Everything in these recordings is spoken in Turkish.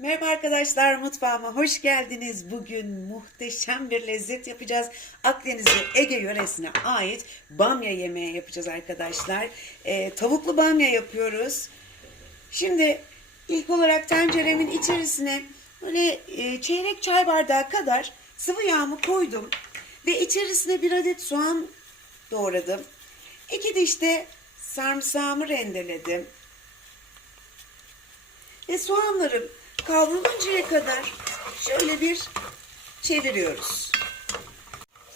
Merhaba arkadaşlar mutfağıma hoş geldiniz. Bugün muhteşem bir lezzet yapacağız. Akdeniz ve Ege yöresine ait bamya yemeği yapacağız arkadaşlar. Ee, tavuklu bamya yapıyoruz. Şimdi ilk olarak tenceremin içerisine böyle e, çeyrek çay bardağı kadar sıvı yağımı koydum. Ve içerisine bir adet soğan doğradım. İki diş de sarımsağımı rendeledim. Ve soğanlarım kavruluncaya kadar şöyle bir çeviriyoruz.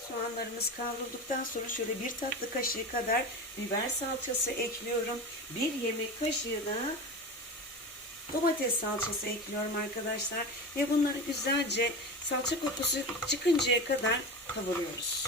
Soğanlarımız kavrulduktan sonra şöyle bir tatlı kaşığı kadar biber salçası ekliyorum. Bir yemek kaşığı da domates salçası ekliyorum arkadaşlar. Ve bunları güzelce salça kokusu çıkıncaya kadar kavuruyoruz.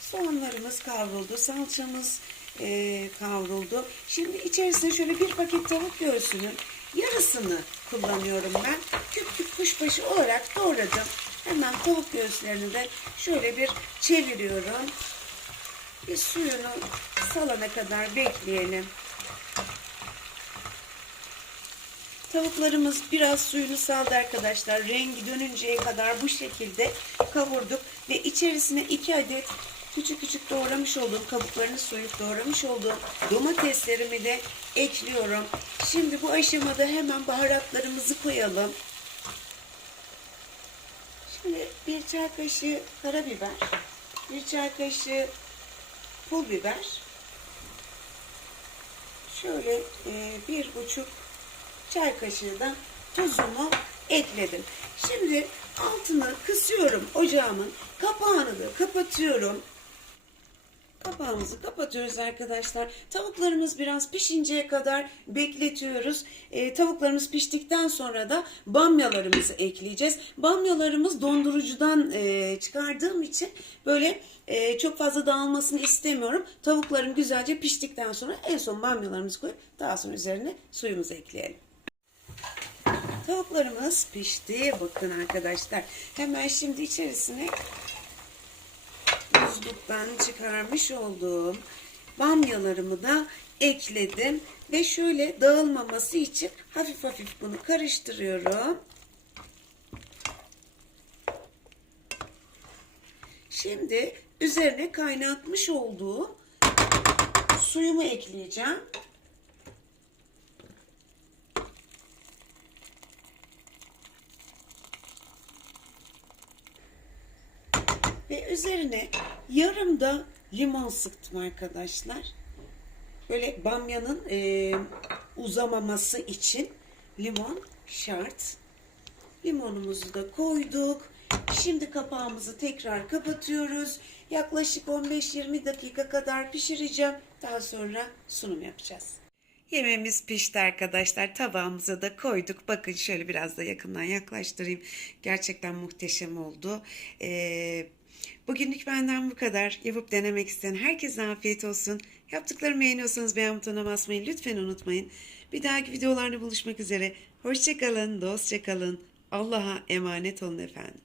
Soğanlarımız kavruldu, salçamız e, kavruldu. Şimdi içerisine şöyle bir paket tavuk göğsünün yarısını kullanıyorum ben. Küp küp kuşbaşı olarak doğradım. Hemen tavuk göğüslerini de şöyle bir çeviriyorum. Bir suyunu salana kadar bekleyelim. Tavuklarımız biraz suyunu saldı arkadaşlar. Rengi dönünceye kadar bu şekilde kavurduk. Ve içerisine 2 adet küçük küçük doğramış olduğum kabuklarını soyup doğramış olduğum domateslerimi de ekliyorum. Şimdi bu aşamada hemen baharatlarımızı koyalım. Şimdi bir çay kaşığı karabiber, bir çay kaşığı pul biber, şöyle e, bir buçuk çay kaşığı da tuzumu ekledim. Şimdi altını kısıyorum ocağımın. Kapağını da kapatıyorum. Kapağımızı kapatıyoruz arkadaşlar. Tavuklarımız biraz pişinceye kadar bekletiyoruz. Ee, tavuklarımız piştikten sonra da bamyalarımızı ekleyeceğiz. Bamyalarımız dondurucudan e, çıkardığım için böyle e, çok fazla dağılmasını istemiyorum. Tavuklarım güzelce piştikten sonra en son bamyalarımızı koyup daha sonra üzerine suyumuzu ekleyelim. Tavuklarımız pişti. Bakın arkadaşlar. Hemen şimdi içerisine buzluktan çıkarmış olduğum bamyalarımı da ekledim. Ve şöyle dağılmaması için hafif hafif bunu karıştırıyorum. Şimdi üzerine kaynatmış olduğum suyumu ekleyeceğim. Ve üzerine yarım da limon sıktım arkadaşlar. Böyle bamyanın e, uzamaması için limon şart. Limonumuzu da koyduk. Şimdi kapağımızı tekrar kapatıyoruz. Yaklaşık 15-20 dakika kadar pişireceğim. Daha sonra sunum yapacağız. Yemeğimiz pişti arkadaşlar. Tabağımıza da koyduk. Bakın şöyle biraz da yakından yaklaştırayım. Gerçekten muhteşem oldu. Ee, bugünlük benden bu kadar. Yapıp denemek isteyen herkese afiyet olsun. Yaptıklarımı beğeniyorsanız beğen butonuna basmayı lütfen unutmayın. Bir dahaki videolarda buluşmak üzere. Hoşçakalın, dostça kalın. Allah'a emanet olun efendim.